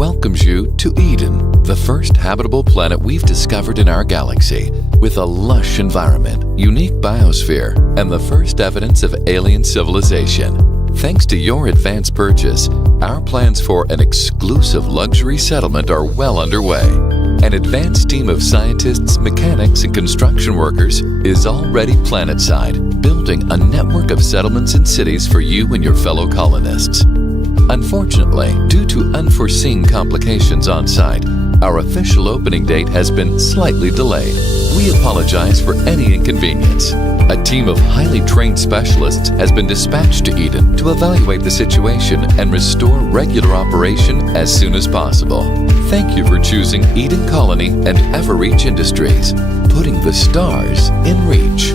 welcomes you to Eden, the first habitable planet we've discovered in our galaxy, with a lush environment, unique biosphere, and the first evidence of alien civilization. Thanks to your advance purchase, our plans for an exclusive luxury settlement are well underway. An advanced team of scientists, mechanics, and construction workers is already planetside, building a network of settlements and cities for you and your fellow colonists. Unfortunately, due to unforeseen complications on site, our official opening date has been slightly delayed. We apologize for any inconvenience. A team of highly trained specialists has been dispatched to Eden to evaluate the situation and restore regular operation as soon as possible. Thank you for choosing Eden Colony and Everreach Industries, putting the stars in reach.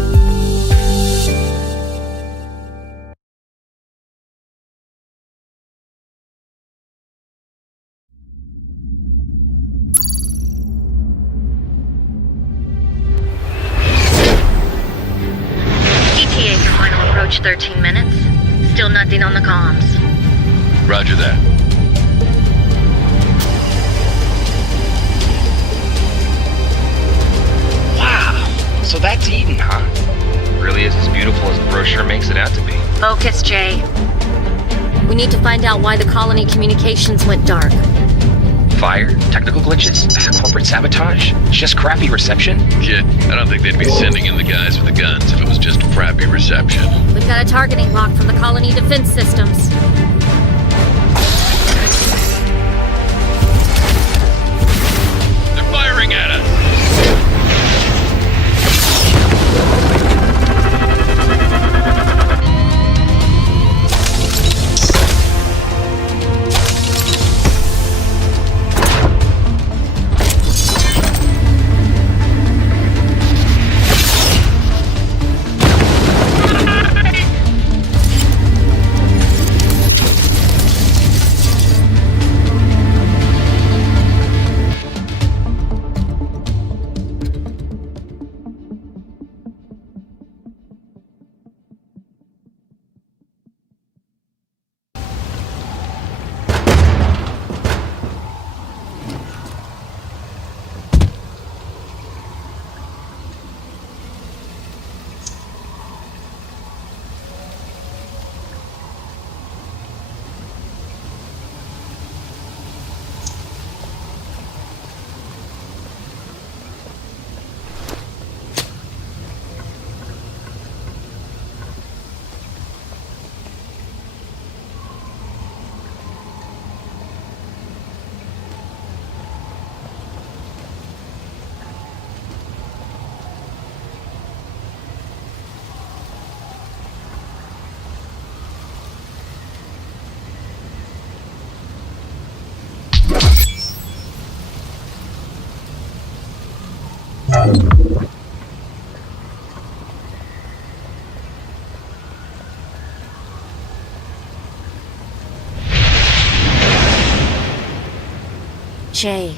ETA for final approach 13 minutes. Still nothing on the comms. Roger that. Wow, so that's Eden, huh? Really is as beautiful as the brochure makes it out to be. Focus, Jay. We need to find out why the colony communications went dark. Fire? Technical glitches? Corporate sabotage? Just crappy reception? Kid, I don't think they'd be sending in the guys with the guns if it was just crappy reception. We've got a targeting lock from the colony defense systems. They're firing at us! Jay.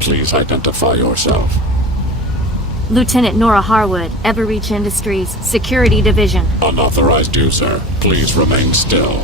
Please identify yourself. Lieutenant Nora Harwood, Everreach Industries, Security Division. Unauthorized user, please remain still.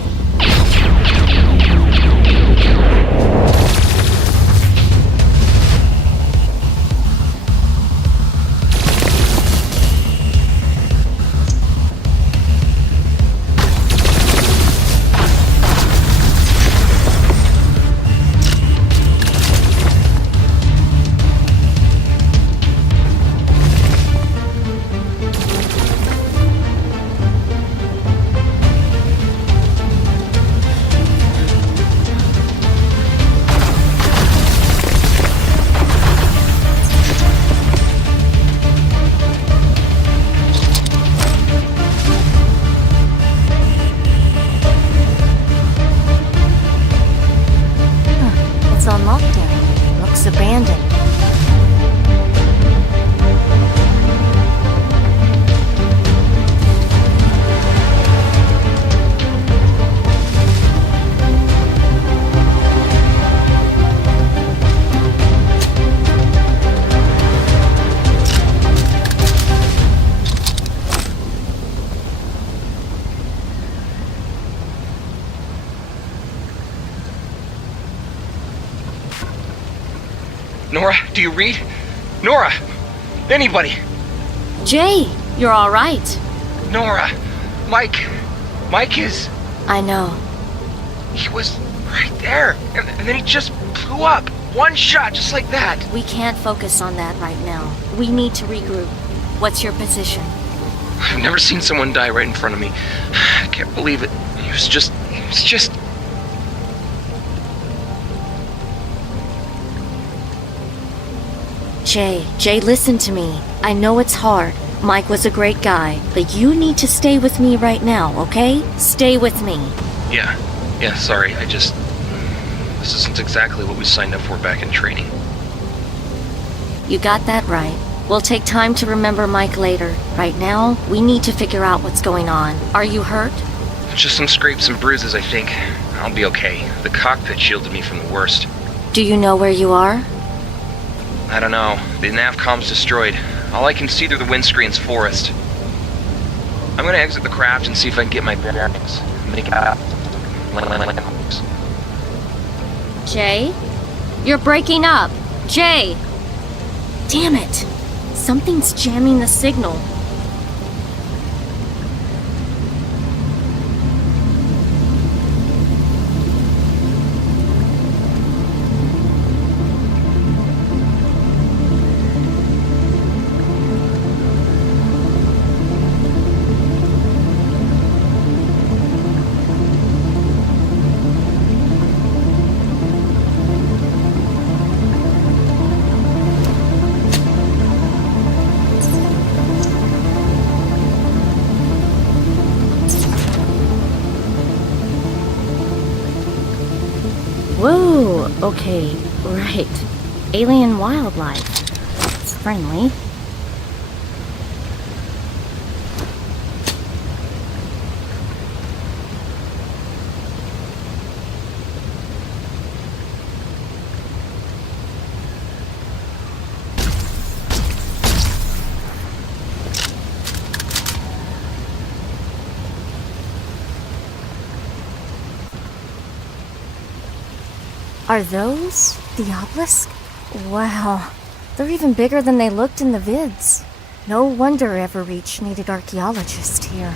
Do you read? Nora! Anybody! Jay, you're all right. Nora! Mike is... I know. He was right there. And then he just blew up. One shot, just like that. We can't focus on that right now. We need to regroup. What's your position? I've never seen someone die right in front of me. I can't believe it. He was just... Jay, listen to me. I know it's hard. Mike was a great guy, but you need to stay with me right now, okay? Stay with me. Yeah, sorry. This isn't exactly what we signed up for back in training. You got that right. We'll take time to remember Mike later. Right now, we need to figure out what's going on. Are you hurt? Just some scrapes and bruises, I think. I'll be okay. The cockpit shielded me from the worst. Do you know where you are? I don't know. The navcom's destroyed. All I can see through the windscreen's forest. I'm gonna exit the craft and see if I can get my bearings. Make it out. Jay? You're breaking up. Jay! Damn it! Something's jamming the signal. Whoa, okay, right. Alien wildlife. It's friendly. Are those the obelisk? Wow, they're even bigger than they looked in the vids. No wonder Everreach needed archaeologists here.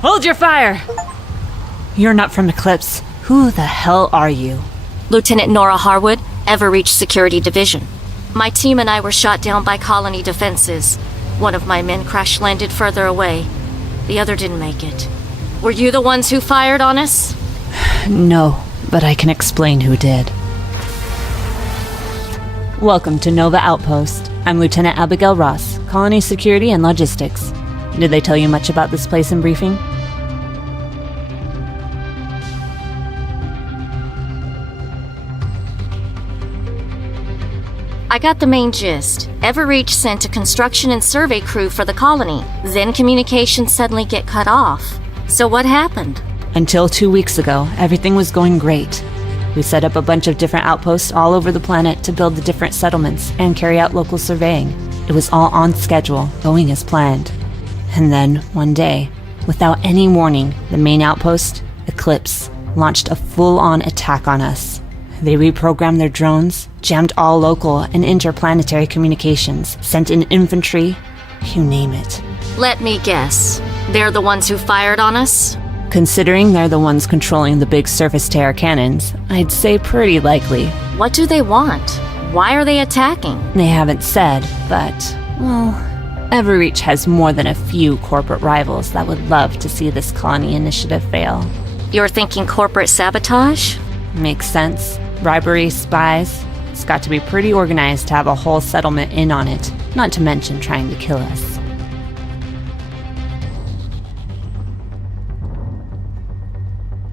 Hold your fire! You're not from Eclipse. Who the hell are you? Lieutenant Nora Harwood, Everreach Security Division. My team and I were shot down by colony defenses. One of my men crash-landed further away. The other didn't make it. Were you the ones who fired on us? No, but I can explain who did. Welcome to Nova Outpost. I'm Lieutenant Abigail Ross, Colony Security and Logistics. Did they tell you much about this place in briefing? I got the main gist. Everreach sent a construction and survey crew for the colony. Then communications suddenly get cut off. So what happened? Until 2 weeks ago, everything was going great. We set up a bunch of different outposts all over the planet to build the different settlements and carry out local surveying. It was all on schedule, going as planned. And then, one day, without any warning, the main outpost, Eclipse, launched a full-on attack on us. They reprogrammed their drones, jammed all local and interplanetary communications, sent in infantry, you name it. Let me guess. They're the ones who fired on us? Considering they're the ones controlling the big surface-to-air cannons, I'd say pretty likely. What do they want? Why are they attacking? They haven't said, but, well, Everreach has more than a few corporate rivals that would love to see this colony initiative fail. You're thinking corporate sabotage? Makes sense. Bribery, spies. It's got to be pretty organized to have a whole settlement in on it, not to mention trying to kill us.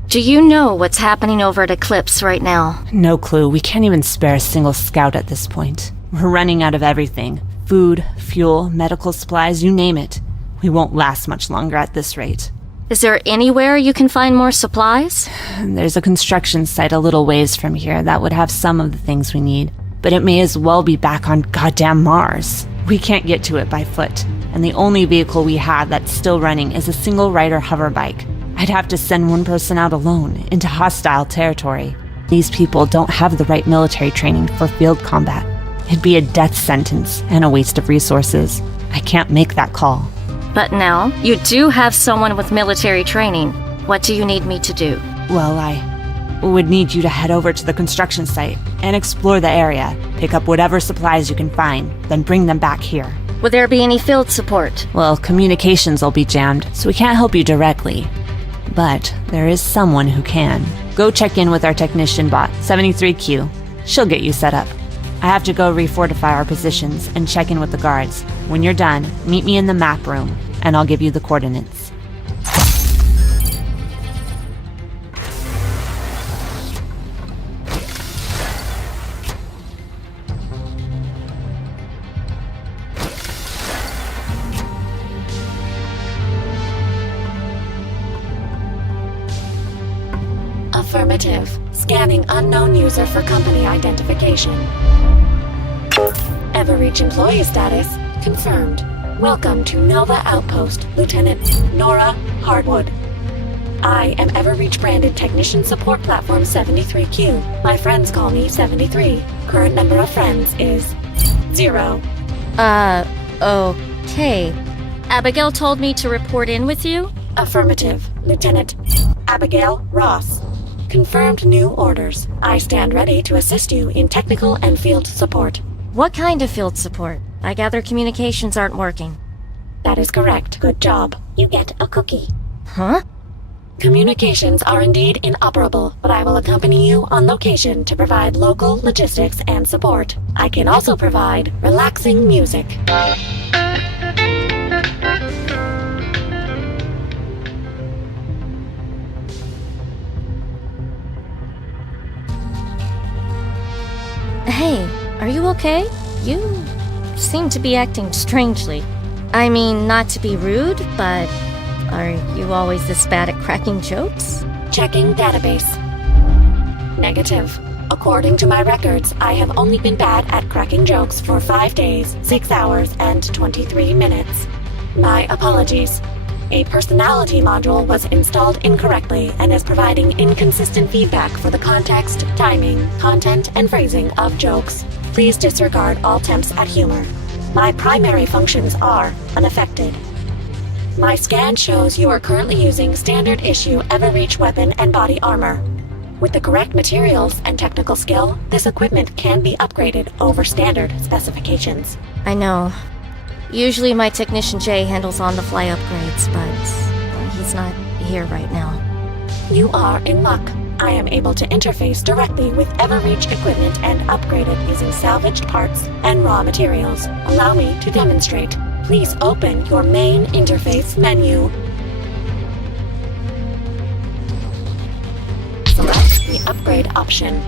Do you know what's happening over at Eclipse right now? No clue. We can't even spare a single scout at this point. We're running out of everything. Food, fuel, medical supplies, you name it. We won't last much longer at this rate. Is there anywhere you can find more supplies? There's a construction site a little ways from here that would have some of the things we need, but it may as well be back on goddamn Mars. We can't get to it by foot, and the only vehicle we have that's still running is a single-rider hover bike. I'd have to send one person out alone into hostile territory. These people don't have the right military training for field combat. It'd be a death sentence and a waste of resources. I can't make that call. But now, you do have someone with military training. What do you need me to do? Well, I would need you to head over to the construction site and explore the area. Pick up whatever supplies you can find, then bring them back here. Will there be any field support? Well, communications will be jammed, so we can't help you directly. But there is someone who can. Go check in with our technician bot, 73Q. She'll get you set up. I have to go refortify our positions and check in with the guards. When you're done, meet me in the map room, and I'll give you the coordinates. Affirmative. Scanning unknown user for company identification. Everreach employee status confirmed. Welcome to Nova Outpost, Lieutenant Nora Hardwood. I am Everreach branded Technician Support Platform 73Q. My friends call me 73. Current number of friends is 0. Okay. Abigail told me to report in with you? Affirmative. Lieutenant Abigail Ross. Confirmed new orders. I stand ready to assist you in technical and field support. What kind of field support? I gather communications aren't working. That is correct. Good job. You get a cookie. Huh? Communications are indeed inoperable, but I will accompany you on location to provide local logistics and support. I can also provide relaxing music. Hey, are you okay? You seem to be acting strangely. I mean, not to be rude, but are you always this bad at cracking jokes? Checking database. Negative. According to my records, I have only been bad at cracking jokes for 5 days, 6 hours, and 23 minutes. My apologies. A personality module was installed incorrectly and is providing inconsistent feedback for the context, timing, content, and phrasing of jokes. Please disregard all attempts at humor. My primary functions are unaffected. My scan shows you are currently using standard issue Everreach weapon and body armor. With the correct materials and technical skill, this equipment can be upgraded over standard specifications. I know. Usually my technician Jay handles on-the-fly upgrades, but he's not here right now. You are in luck. I am able to interface directly with Everreach equipment and upgrade it using salvaged parts and raw materials. Allow me to demonstrate. Please open your main interface menu. Select the upgrade option.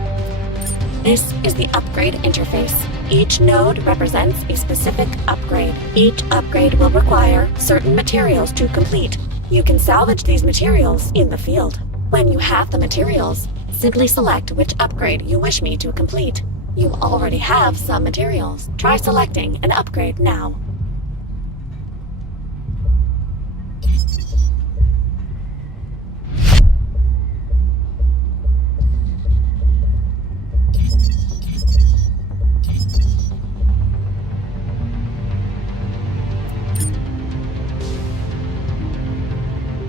This is the upgrade interface. Each node represents a specific upgrade. Each upgrade will require certain materials to complete. You can salvage these materials in the field. When you have the materials, simply select which upgrade you wish me to complete. You already have some materials. Try selecting an upgrade now.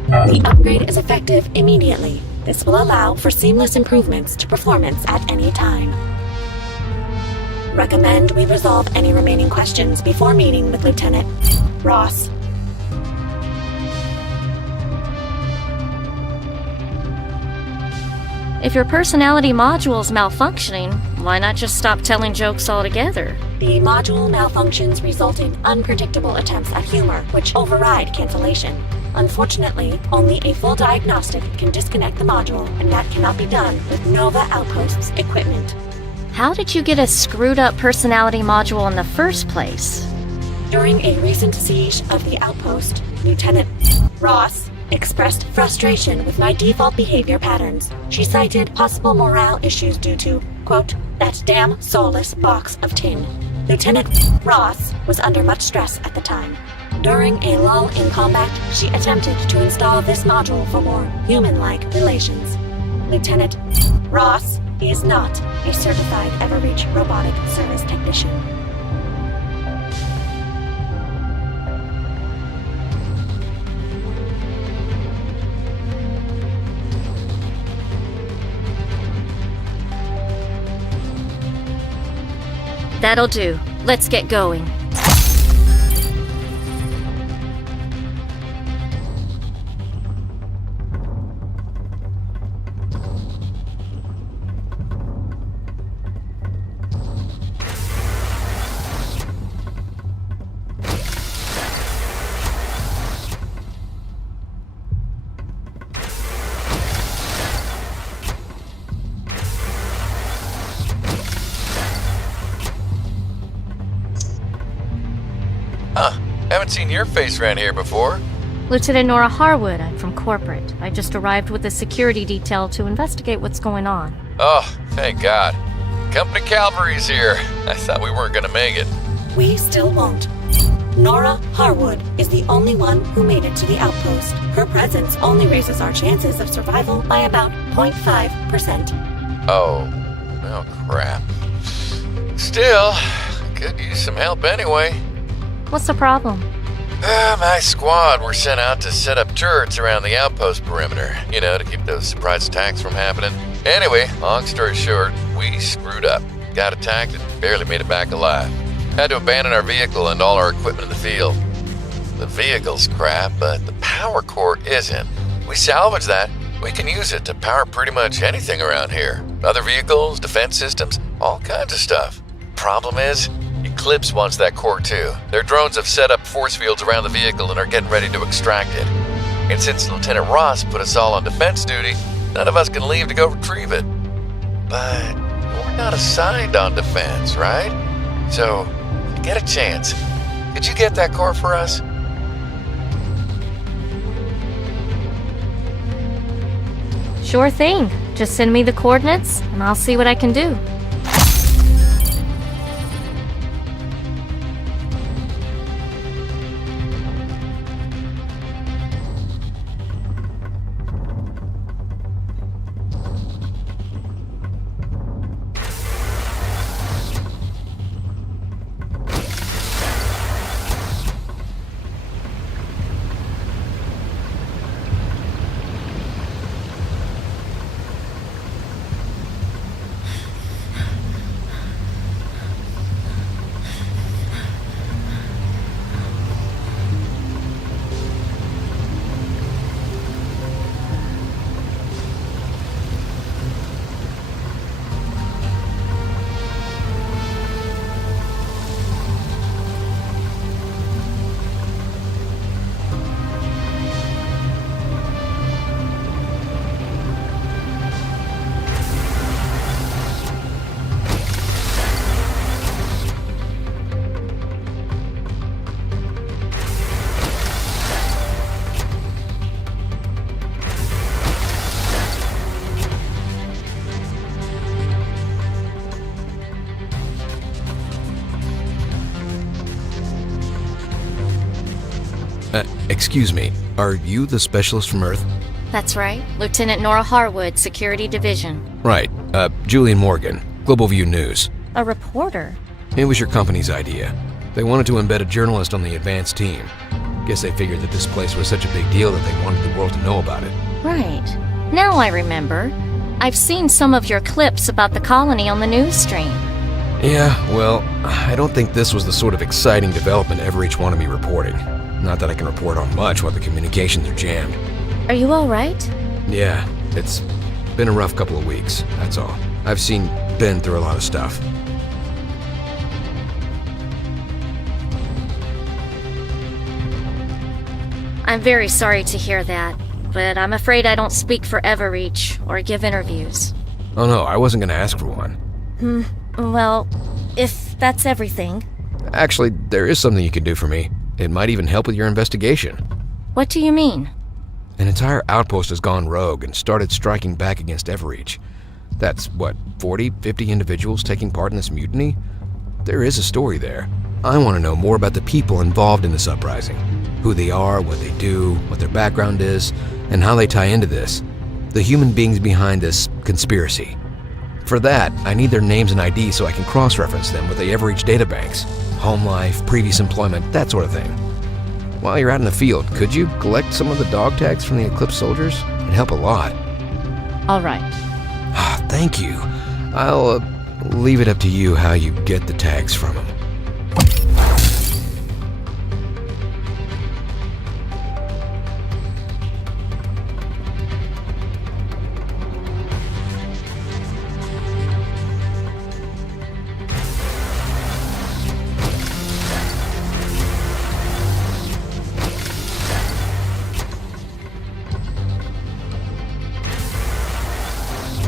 The upgrade is effective immediately. This will allow for seamless improvements to performance at any time. Recommend we resolve any remaining questions before meeting with Lieutenant Ross. If your personality module is malfunctioning, why not just stop telling jokes altogether? The module malfunctions result in unpredictable attempts at humor, which override cancellation. Unfortunately, only a full diagnostic can disconnect the module, and that cannot be done with Nova Outpost's equipment. How did you get a screwed-up personality module in the first place? During a recent siege of the outpost, Lieutenant Ross expressed frustration with my default behavior patterns. She cited possible morale issues due to, quote, that damn soulless box of tin. Lieutenant Ross was under much stress at the time. During a lull in combat, she attempted to install this module for more human-like relations. Lieutenant Ross is not a certified Everreach robotic service technician. That'll do. Let's get going. Haven't seen your face around here before. Lieutenant Nora Harwood, I'm from corporate. I just arrived with a security detail to investigate what's going on. Oh, thank God. Company Cavalry's here. I thought we weren't gonna make it. We still won't. Nora Harwood is the only one who made it to the outpost. Her presence only raises our chances of survival by about 0.5%. Oh crap. Still, could use some help anyway. What's the problem? My squad were sent out to set up turrets around the outpost perimeter, to keep those surprise attacks from happening. Anyway, long story short, we screwed up. Got attacked and barely made it back alive. Had to abandon our vehicle and all our equipment in the field. The vehicle's crap, but the power core isn't. We salvaged that. We can use it to power pretty much anything around here. Other vehicles, defense systems, all kinds of stuff. Problem is, Eclipse wants that core too. Their drones have set up force fields around the vehicle and are getting ready to extract it. And since Lieutenant Ross put us all on defense duty, none of us can leave to go retrieve it. But we're not assigned on defense, right? So, if you get a chance, could you get that core for us? Sure thing. Just send me the coordinates, and I'll see what I can do. Excuse me, are you the specialist from Earth? That's right. Lieutenant Nora Harwood, Security Division. Right, Julian Morgan, Global View News. A reporter? It was your company's idea. They wanted to embed a journalist on the advanced team. Guess they figured that this place was such a big deal that they wanted the world to know about it. Right. Now I remember. I've seen some of your clips about the colony on the news stream. Yeah, well, I don't think this was the sort of exciting development Everreach wanted me reporting. Not that I can report on much while the communications are jammed. Are you alright? Yeah, it's been a rough couple of weeks, that's all. I've been through a lot of stuff. I'm very sorry to hear that, but I'm afraid I don't speak for Everreach or give interviews. Oh no, I wasn't gonna ask for one. Well, if that's everything. Actually, there is something you can do for me. It might even help with your investigation. What do you mean? An entire outpost has gone rogue and started striking back against Everreach. That's, 40, 50 individuals taking part in this mutiny? There is a story there. I want to know more about the people involved in this uprising. Who they are, what they do, what their background is, and how they tie into this. The human beings behind this conspiracy. For that, I need their names and IDs so I can cross-reference them with the Everreach databanks. Home life, previous employment, that sort of thing. While you're out in the field, could you collect some of the dog tags from the Eclipse soldiers? It'd help a lot. All right. Thank you. I'll leave it up to you how you get the tags from them.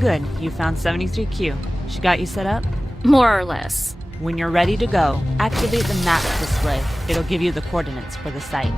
Good, you found 73Q. She got you set up? More or less. When you're ready to go, activate the map display. It'll give you the coordinates for the site.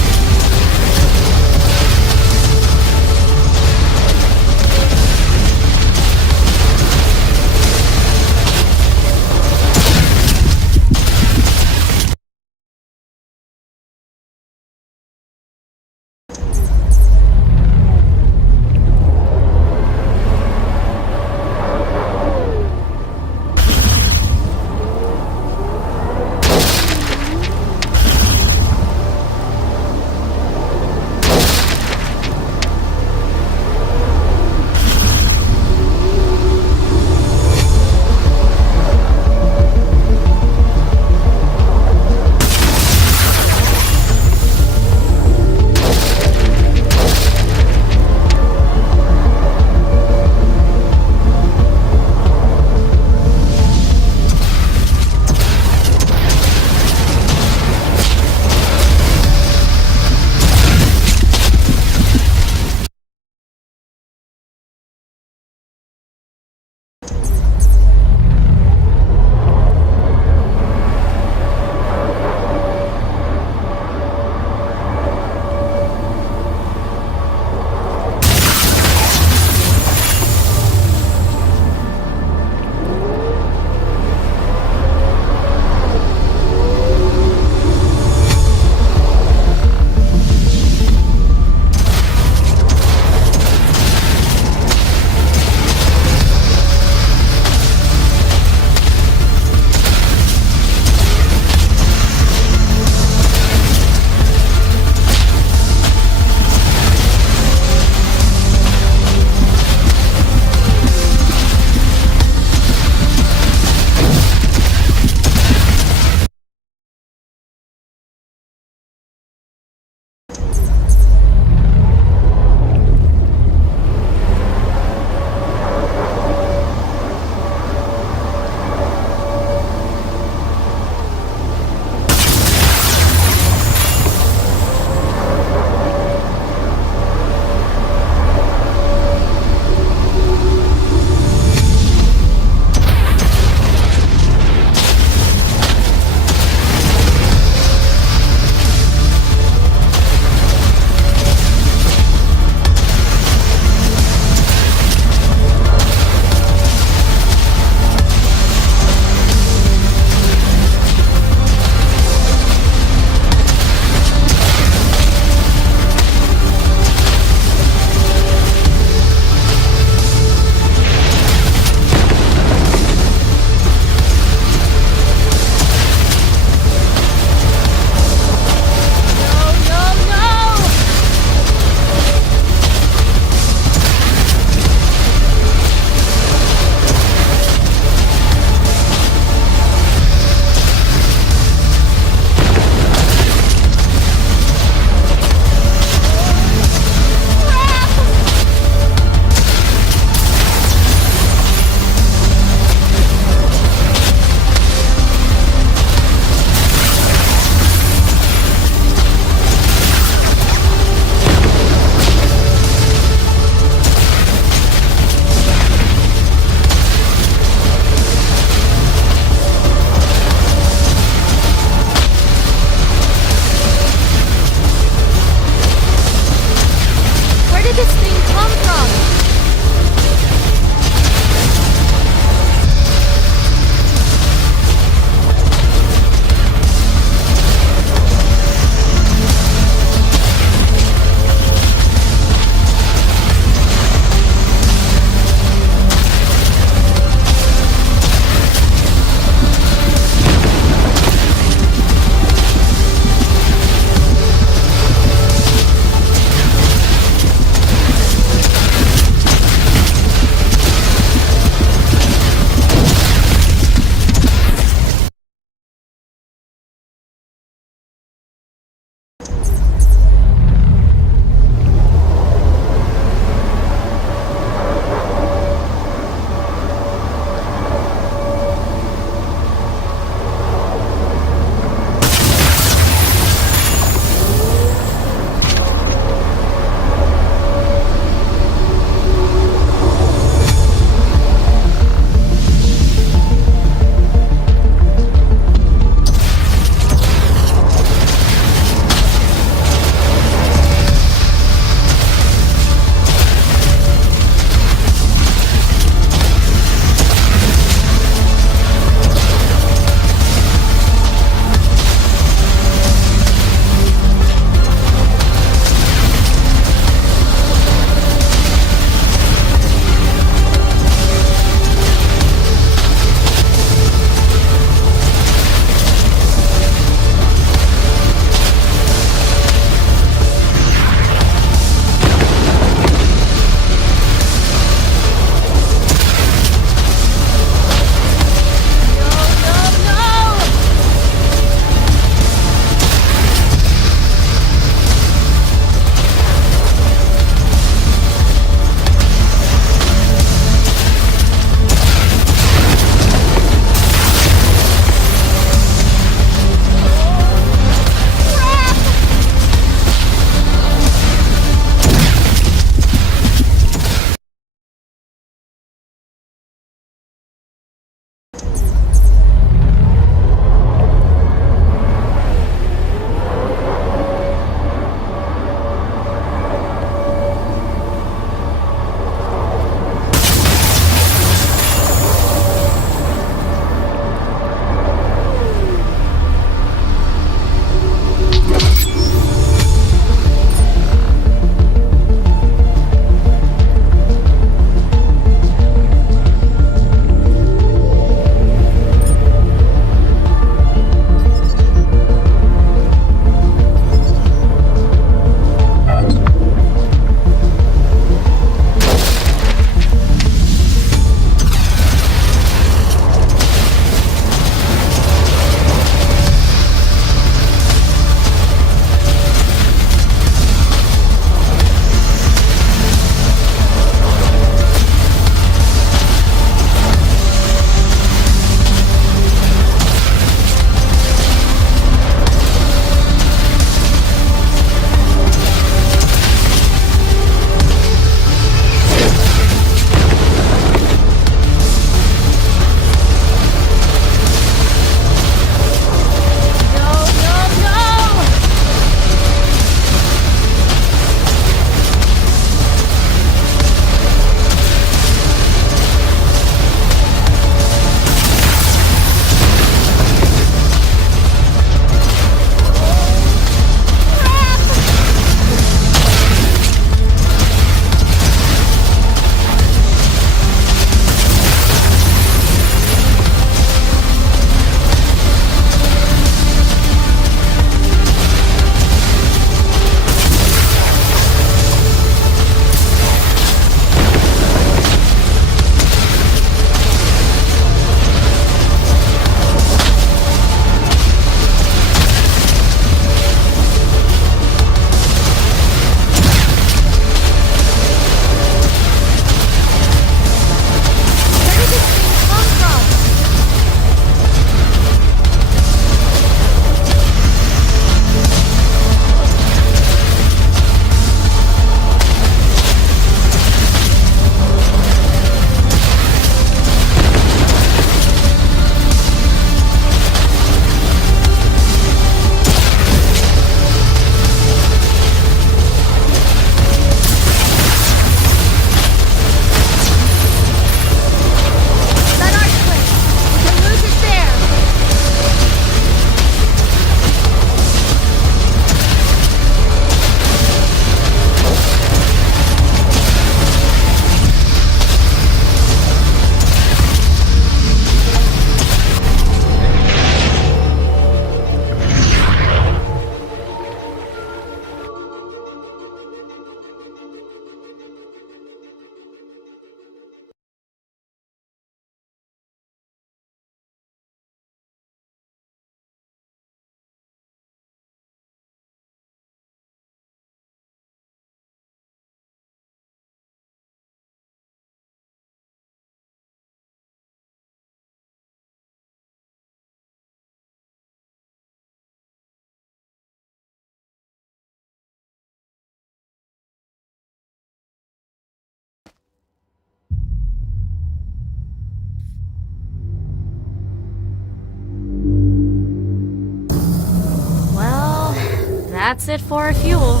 That's it for our fuel.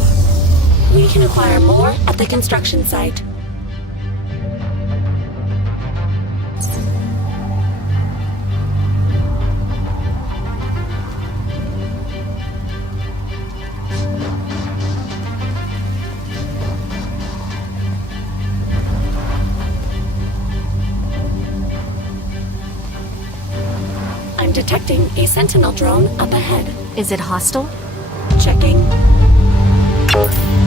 We can acquire more at the construction site. I'm detecting a sentinel drone up ahead. Is it hostile? Checking.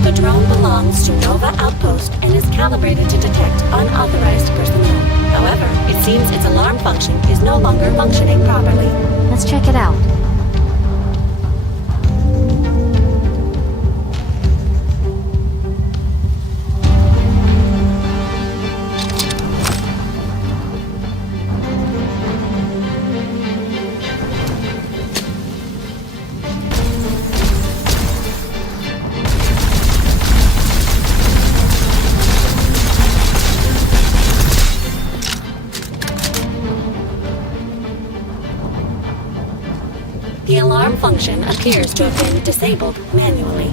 The drone belongs to Nova Outpost and is calibrated to detect unauthorized personnel. However, it seems its alarm function is no longer functioning properly. Let's check it out. The alarm function appears to have been disabled manually.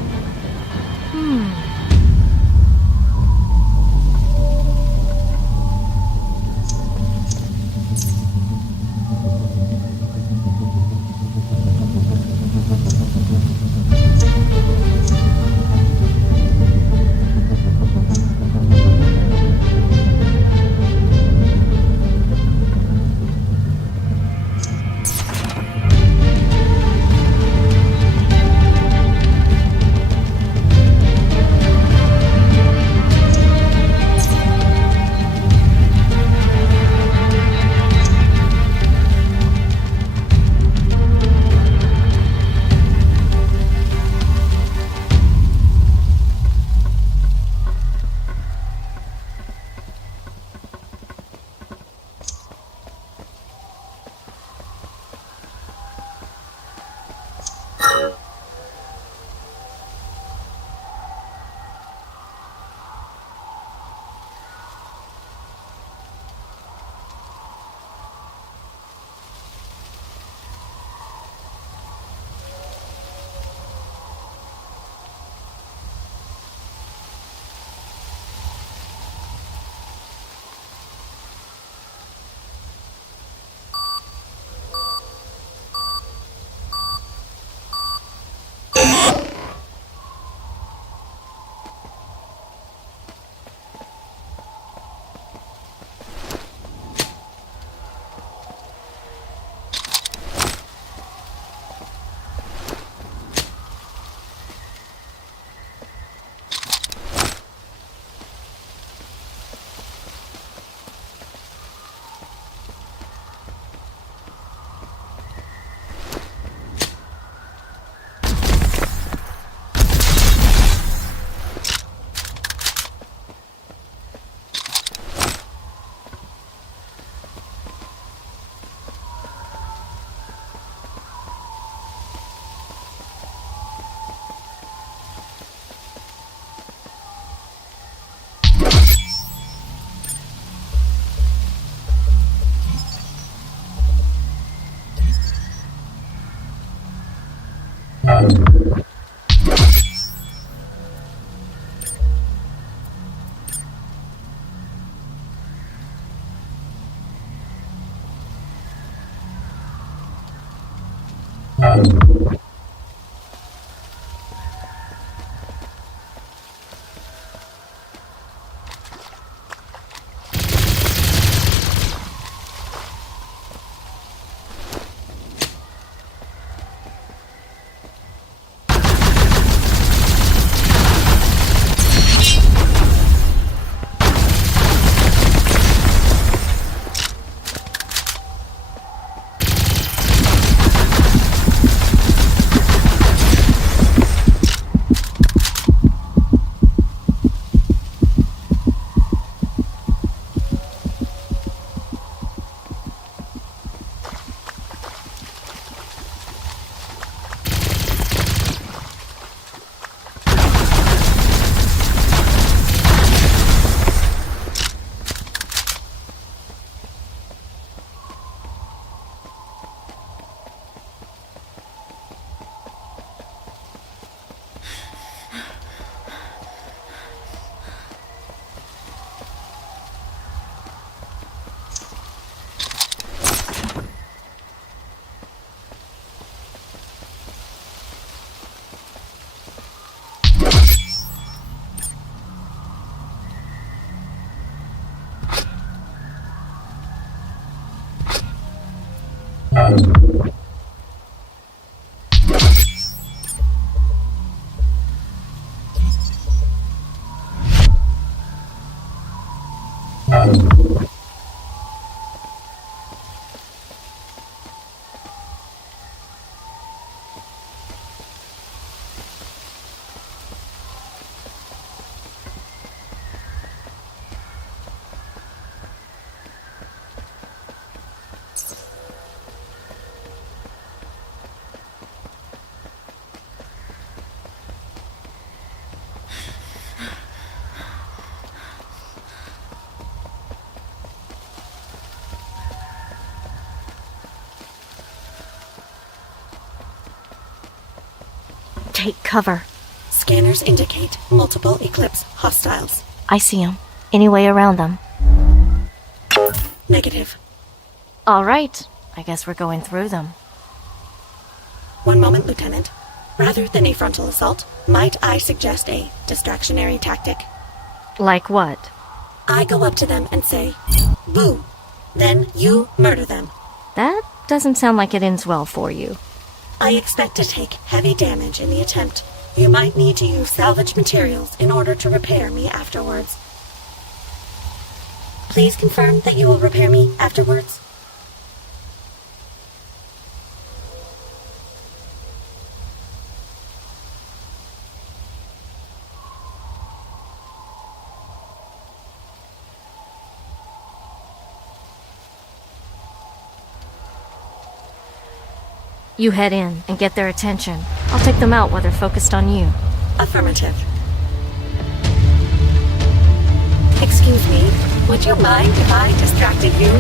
Take cover. Scanners indicate multiple Eclipse hostiles. I see them. Any way around them? Negative. All right. I guess we're going through them. One moment, Lieutenant. Rather than a frontal assault, might I suggest a distractionary tactic? Like what? I go up to them and say, "Boo!" Then you murder them. That doesn't sound like it ends well for you. I expect to take heavy damage in the attempt. You might need to use salvage materials in order to repair me afterwards. Please confirm that you will repair me afterwards. You head in and get their attention. I'll take them out while they're focused on you. Affirmative. Excuse me, would you mind if I distracted you?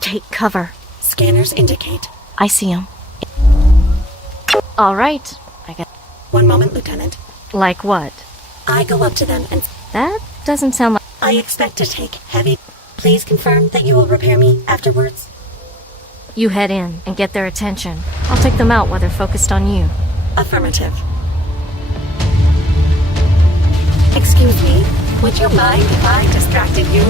Take cover. Scanners indicate. I see them. All right. I guess. One moment, Lieutenant. Like what? I go up to them and That doesn't sound like... I expect to take heavy. Please confirm that you will repair me afterwards. You head in and get their attention. I'll take them out while they're focused on you. Affirmative. Excuse me, would you mind if I distracted you?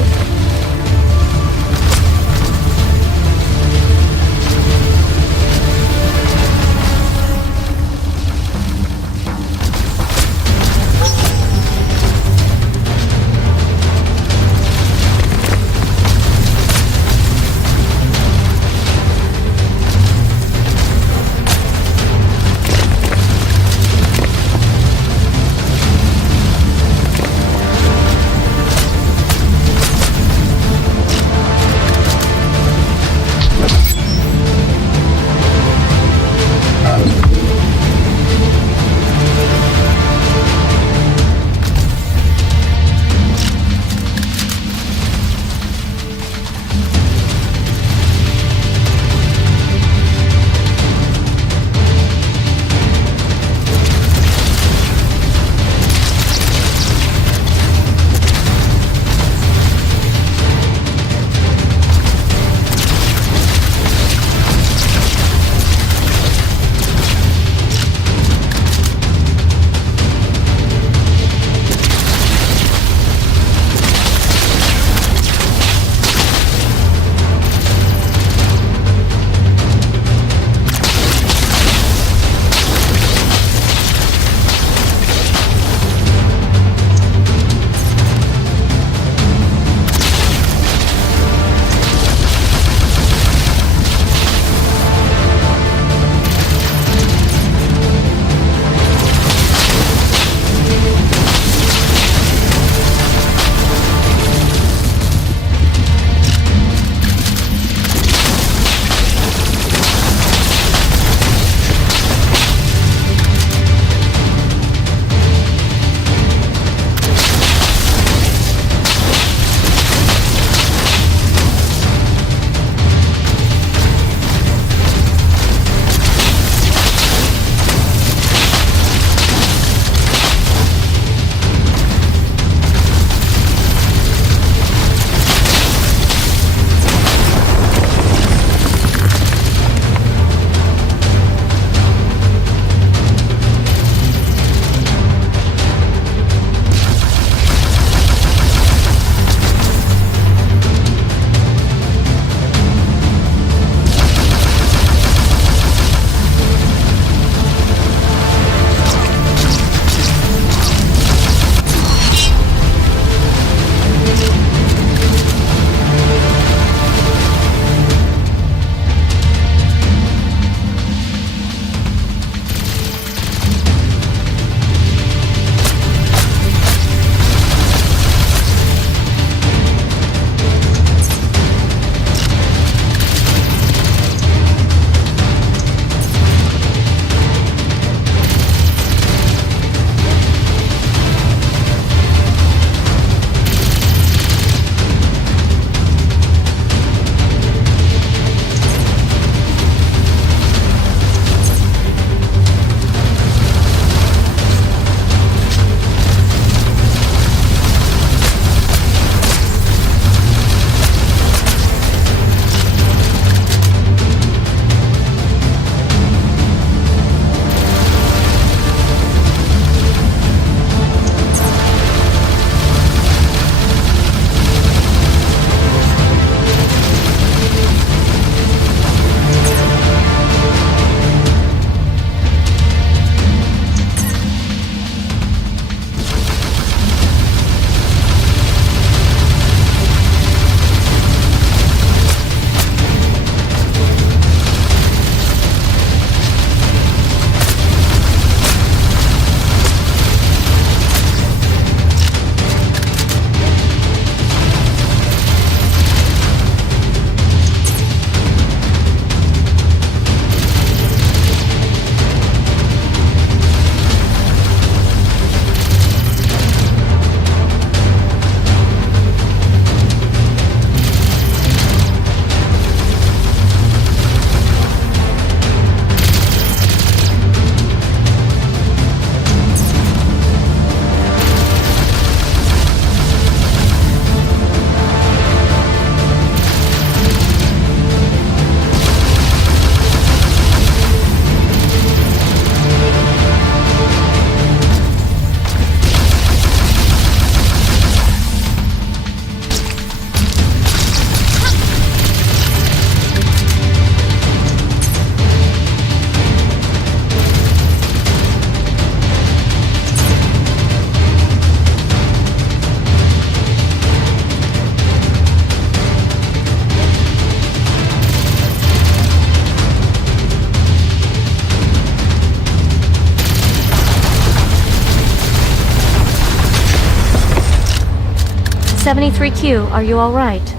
73Q, are you alright?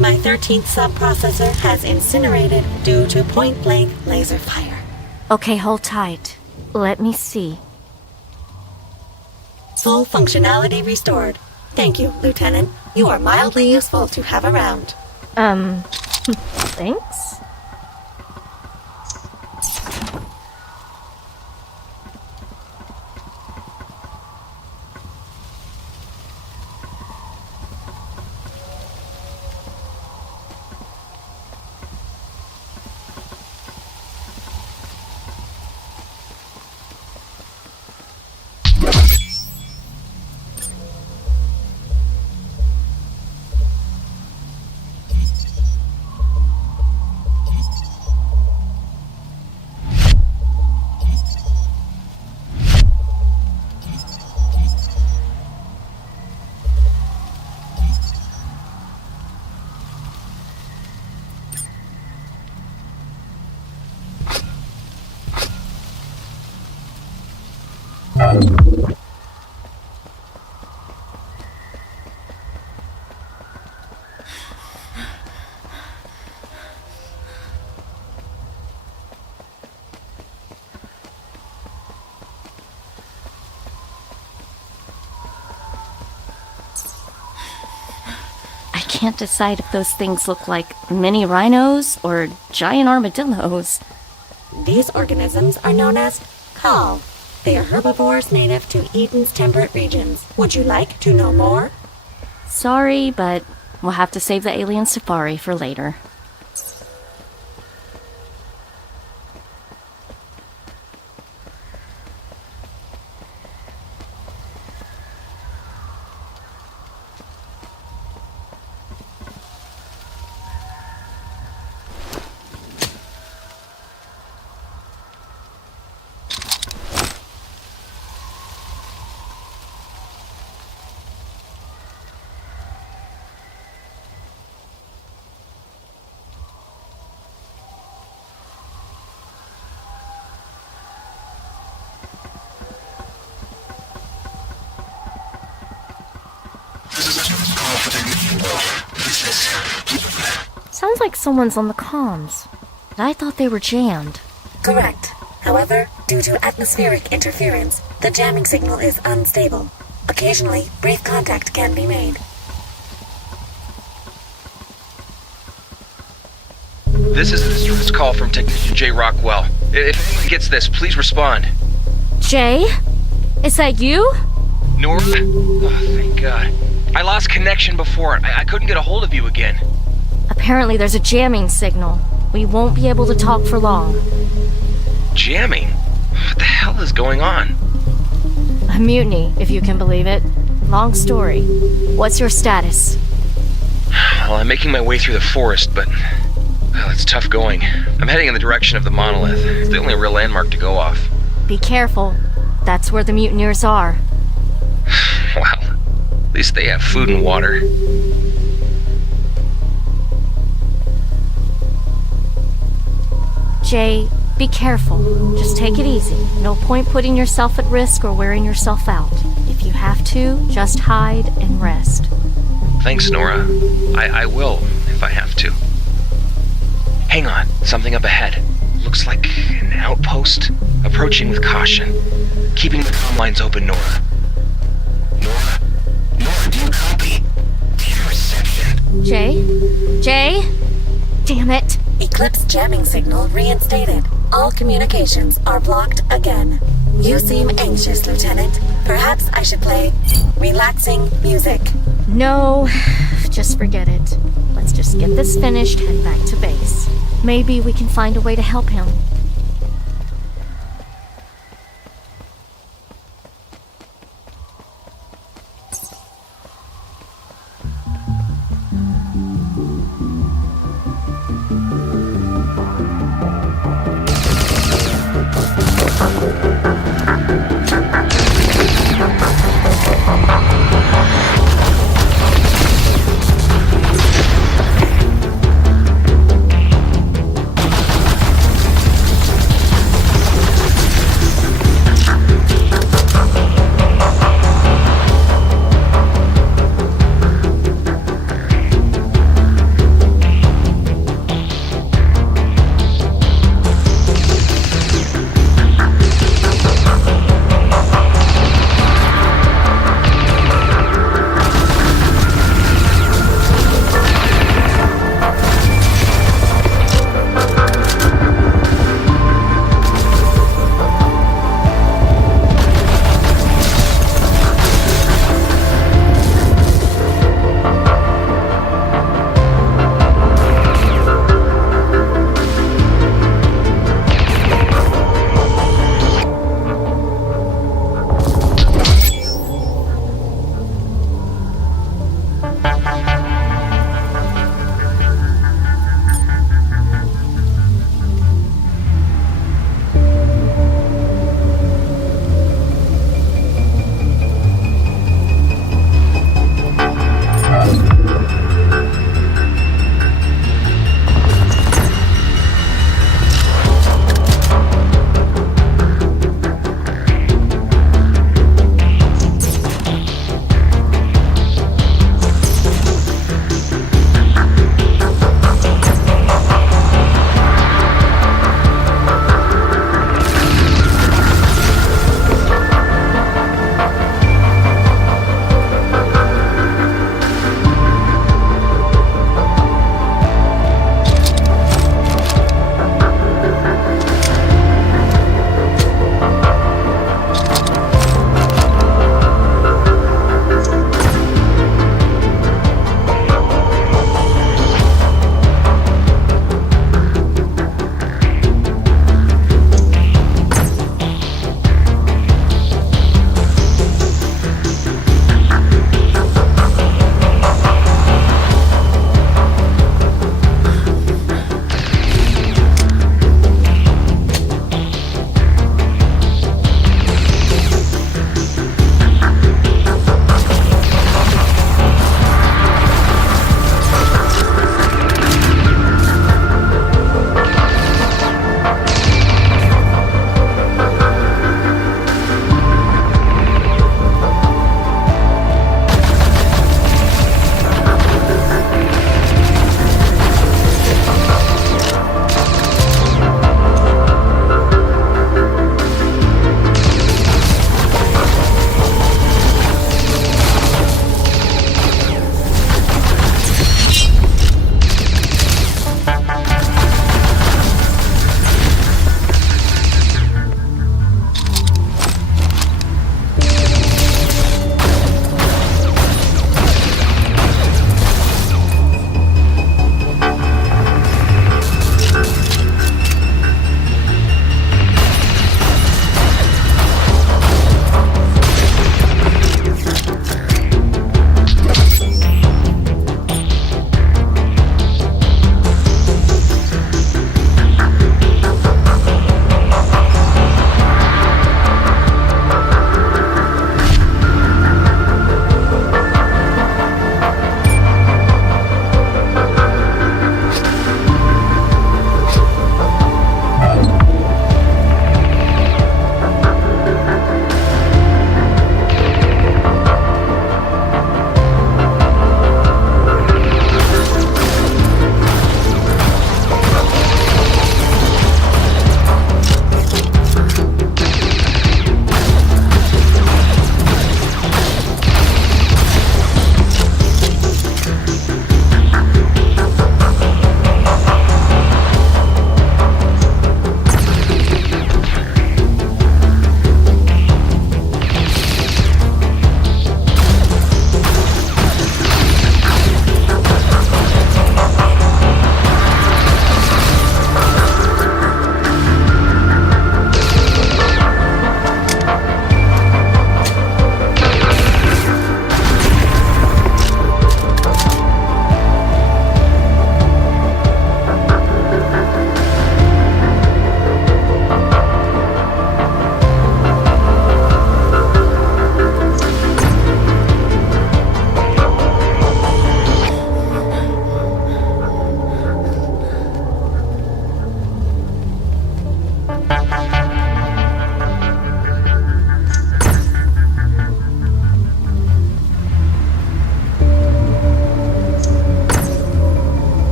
My 13th subprocessor has incinerated due to point-blank laser fire. Okay, hold tight. Let me see. Full functionality restored. Thank you, Lieutenant. You are mildly useful to have around. Thanks? I can't decide if those things look like mini rhinos or giant armadillos. These organisms are known as call. They are herbivores native to Eden's temperate regions. Would you like to know more? Sorry, but we'll have to save the alien safari for later. Sounds like someone's on the comms. I thought they were jammed. Correct. However, due to atmospheric interference, the jamming signal is unstable. Occasionally, brief contact can be made. This is a distress call from Technician J. Rockwell. If anyone gets this, please respond. Jay? Is that you? Nora? Oh, thank God. I lost connection before. I couldn't get a hold of you again. Apparently there's a jamming signal. We won't be able to talk for long. Jamming? What the hell is going on? A mutiny, if you can believe it. Long story. What's your status? Well, I'm making my way through the forest, but... well, it's tough going. I'm heading in the direction of the monolith. It's the only real landmark to go off. Be careful. That's where the mutineers are. Well, at least they have food and water. Jay, be careful. Just take it easy. No point putting yourself at risk or wearing yourself out. If you have to, just hide and rest. Thanks, Nora. I will, if I have to. Hang on, something up ahead. Looks like an outpost. Approaching with caution. Keeping the comm lines open, Nora. Nora, do you copy? Dear reception. Jay? Damn it. Eclipse jamming signal reinstated. All communications are blocked again. You seem anxious, Lieutenant. Perhaps I should play relaxing music. No, just forget it. Let's just get this finished, head back to base. Maybe we can find a way to help him.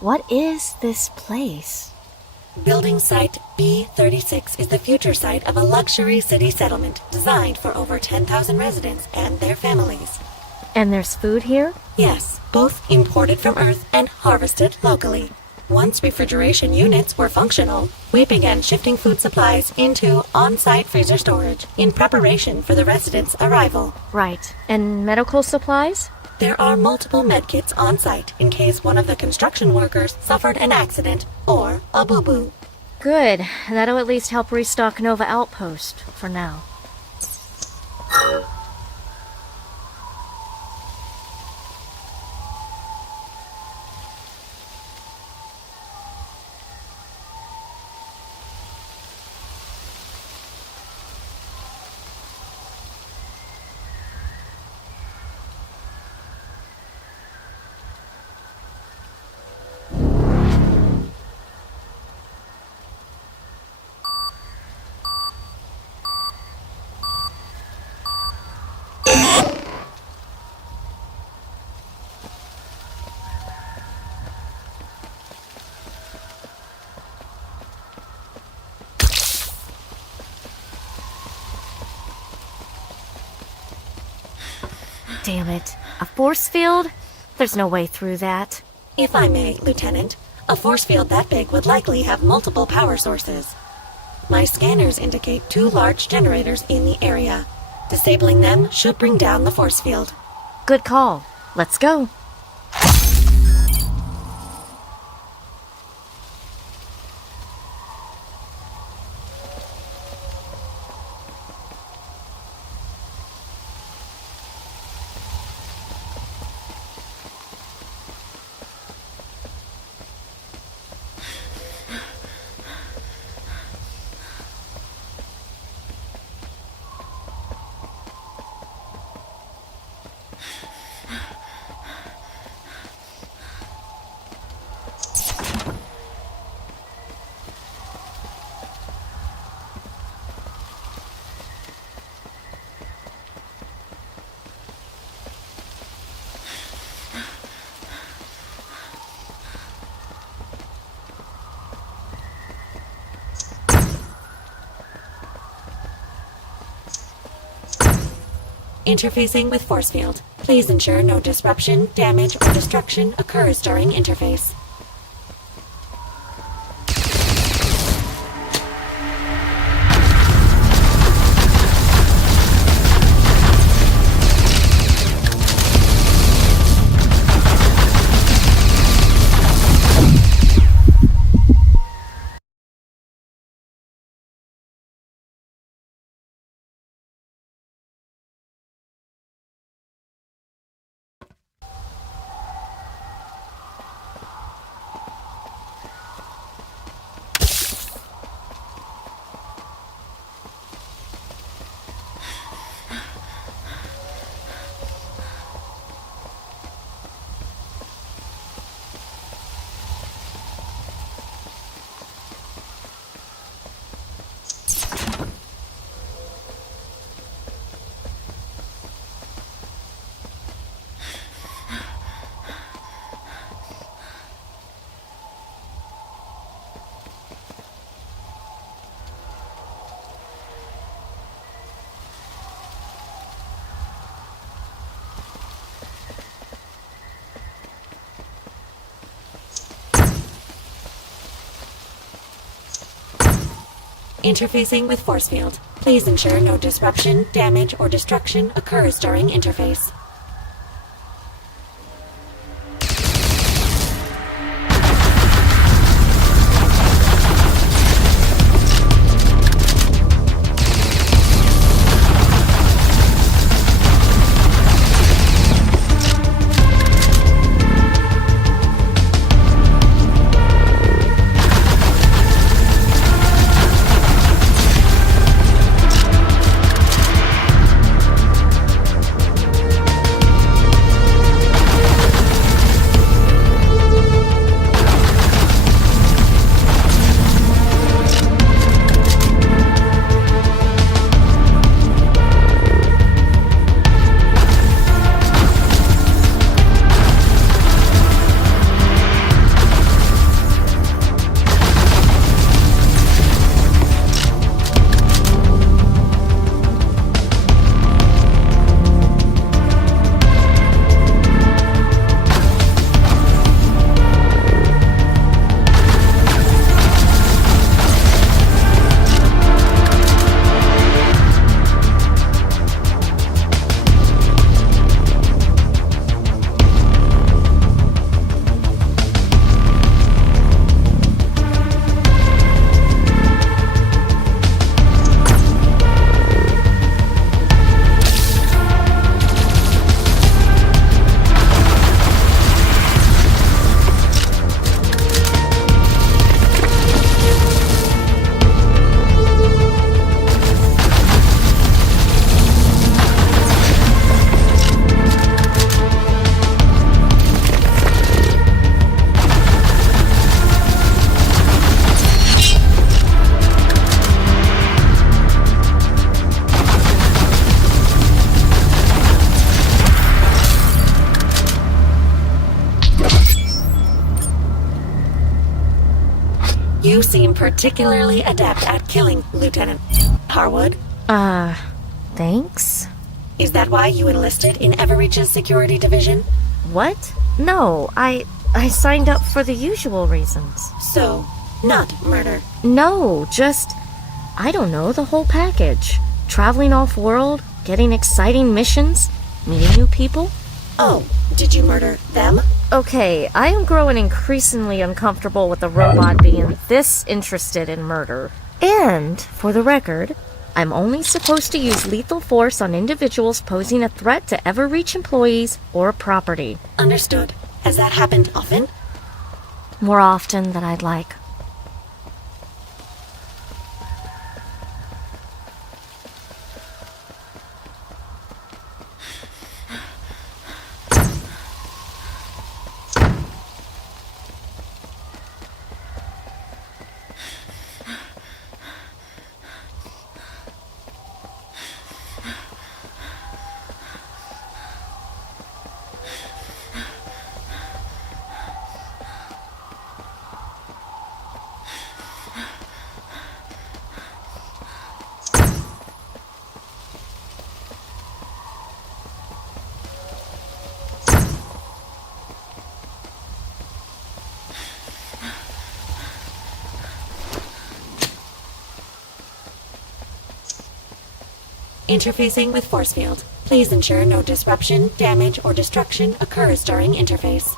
What is this place? Building Site B36 is the future site of a luxury city settlement designed for over 10,000 residents and their families. And there's food here? Yes, both imported from Earth and harvested locally. Once refrigeration units were functional, we began shifting food supplies into on-site freezer storage in preparation for the residents' arrival. Right. And medical supplies? There are multiple medkits on site in case one of the construction workers suffered an accident or a boo-boo. Good. That'll at least help restock Nova Outpost for now. Damn it. A force field? There's no way through that. If I may, Lieutenant, a force field that big would likely have multiple power sources. My scanners indicate 2 large generators in the area. Disabling them should bring down the force field. Good call. Let's go. Interfacing with force field. Please ensure no disruption, damage, or destruction occurs during interface. Interfacing with force field. Please ensure no disruption, damage, or destruction occurs during interface. You seem particularly adept at killing, Lieutenant Harwood. Thanks? Is that why you enlisted in Everreach's security division? What? No, I signed up for the usual reasons. So, not murder. No, just, I don't know, the whole package. Traveling off-world, getting exciting missions, meeting new people. Oh, did you murder them? Okay, I am growing increasingly uncomfortable with the robot being this interested in murder. And, for the record, I'm only supposed to use lethal force on individuals posing a threat to Everreach employees or property. Understood. Has that happened often? More often than I'd like. Interfacing with force field. Please ensure no disruption, damage, or destruction occurs during interface.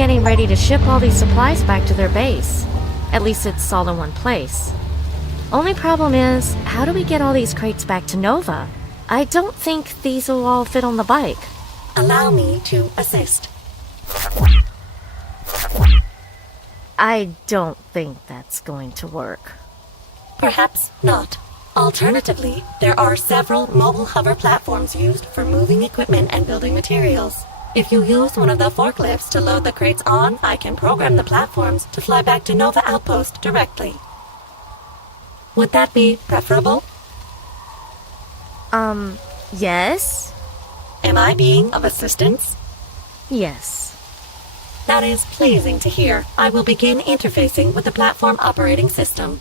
getting ready to ship all these supplies back to their base. At least it's all in one place. Only problem is, how do we get all these crates back to Nova? I don't think these will all fit on the bike. Allow me to assist. I don't think that's going to work. Perhaps not. Alternatively, there are several mobile hover platforms used for moving equipment and building materials. If you use one of the forklifts to load the crates on, I can program the platforms to fly back to Nova Outpost directly. Would that be preferable? Yes? Am I being of assistance? Yes. That is pleasing to hear. I will begin interfacing with the platform operating system.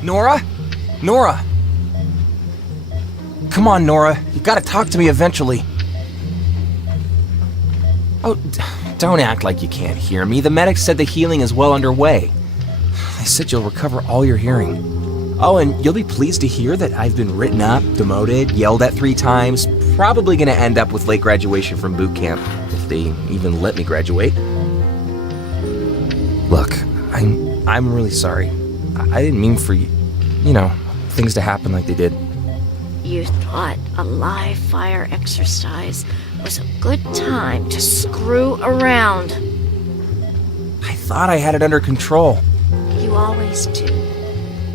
Nora? Nora! Come on, Nora. You've got to talk to me eventually. Oh, don't act like you can't hear me. The medics said the healing is well underway. They said you'll recover all your hearing. Oh, and you'll be pleased to hear that I've been written up, demoted, yelled at 3 times, probably gonna end up with late graduation from boot camp, if they even let me graduate. Look, I'm really sorry. I didn't mean for things to happen like they did. You thought a live fire exercise was a good time to screw around. I thought I had it under control. You always do.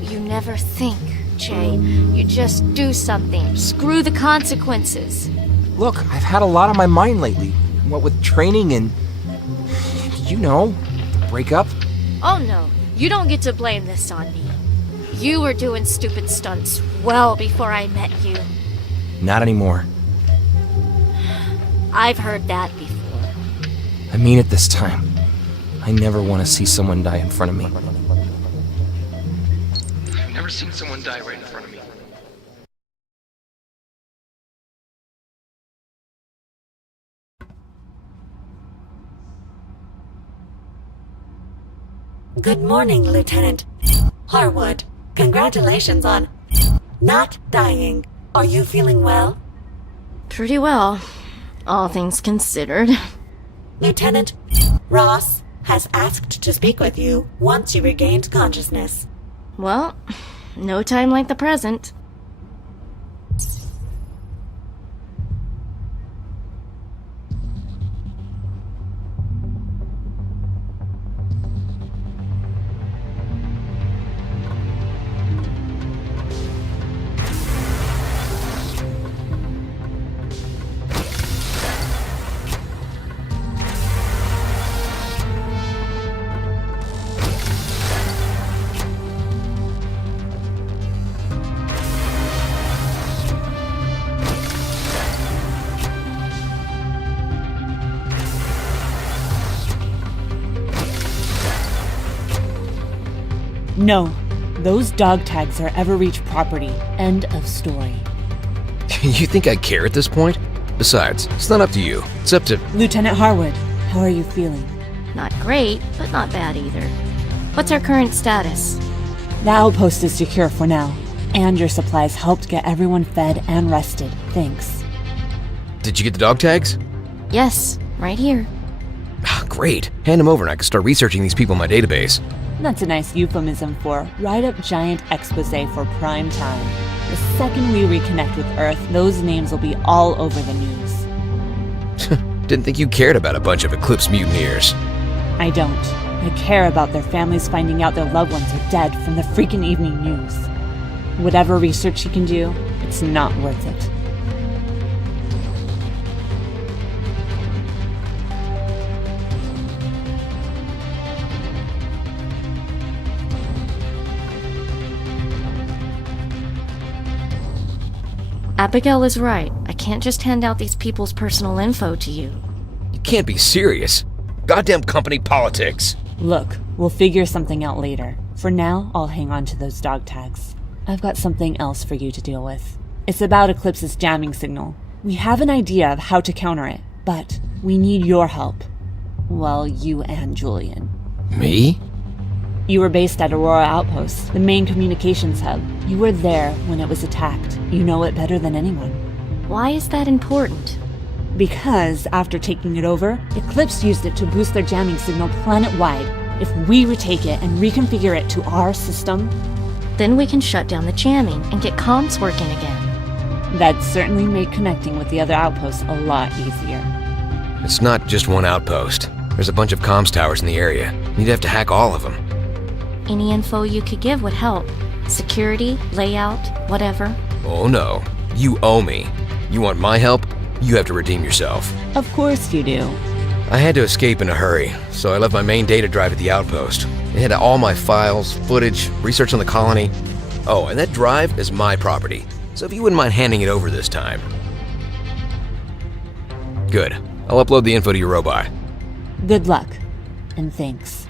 You never think, Jay. You just do something. Screw the consequences. Look, I've had a lot on my mind lately. What with training and... you know, breakup. Oh no, you don't get to blame this on me. You were doing stupid stunts well before I met you. Not anymore. I've heard that before. I mean it this time. I never want to see someone die in front of me. I've never seen someone die right in front of me. Good morning, Lieutenant Harwood. Congratulations on not dying. Are you feeling well? Pretty well, all things considered. Lieutenant Ross has asked to speak with you once you regained consciousness. Well, no time like the present. No, those dog tags are Everreach property. End of story. You think I care at this point? Besides, it's not up to you. It's up to... Lieutenant Harwood, how are you feeling? Not great, but not bad either. What's our current status? The outpost is secure for now, and your supplies helped get everyone fed and rested. Thanks. Did you get the dog tags? Yes, right here. Great. Hand them over and I can start researching these people in my database. That's a nice euphemism for write-up giant expose for prime time. The second we reconnect with Earth, those names will be all over the news. Didn't think you cared about a bunch of Eclipse mutineers. I don't. I care about their families finding out their loved ones are dead from the freaking evening news. Whatever research you can do, it's not worth it. Abigail is right. I can't just hand out these people's personal info to you. You can't be serious. Goddamn company politics. Look, we'll figure something out later. For now, I'll hang on to those dog tags. I've got something else for you to deal with. It's about Eclipse's jamming signal. We have an idea of how to counter it, but we need your help. Well, you and Julian. Me? You were based at Aurora Outpost, the main communications hub. You were there when it was attacked. You know it better than anyone. Why is that important? Because after taking it over, Eclipse used it to boost their jamming signal planet-wide. If we retake it and reconfigure it to our system, then we can shut down the jamming and get comms working again. That'd certainly make connecting with the other outposts a lot easier. It's not just one outpost. There's a bunch of comms towers in the area. You'd have to hack all of them. Any info you could give would help. Security, layout, whatever. Oh no. You owe me. You want my help? You have to redeem yourself. Of course you do. I had to escape in a hurry, so I left my main data drive at the outpost. It had all my files, footage, research on the colony. Oh, and that drive is my property, so if you wouldn't mind handing it over this time. Good. I'll upload the info to your robot. Good luck, and thanks.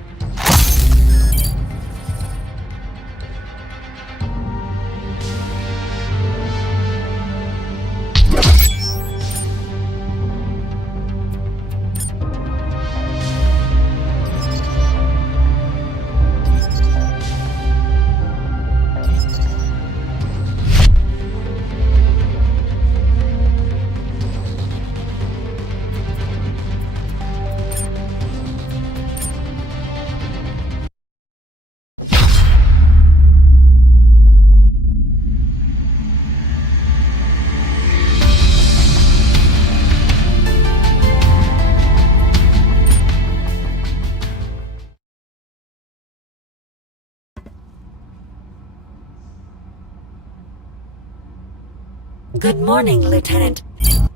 Good morning, Lieutenant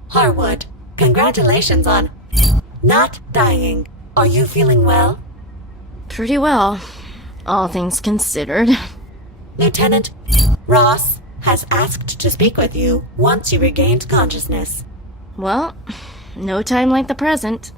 Harwood. Congratulations on not dying. Are you feeling well? Pretty well, all things considered. Lieutenant Ross has asked to speak with you once you regained consciousness. Well, no time like the present.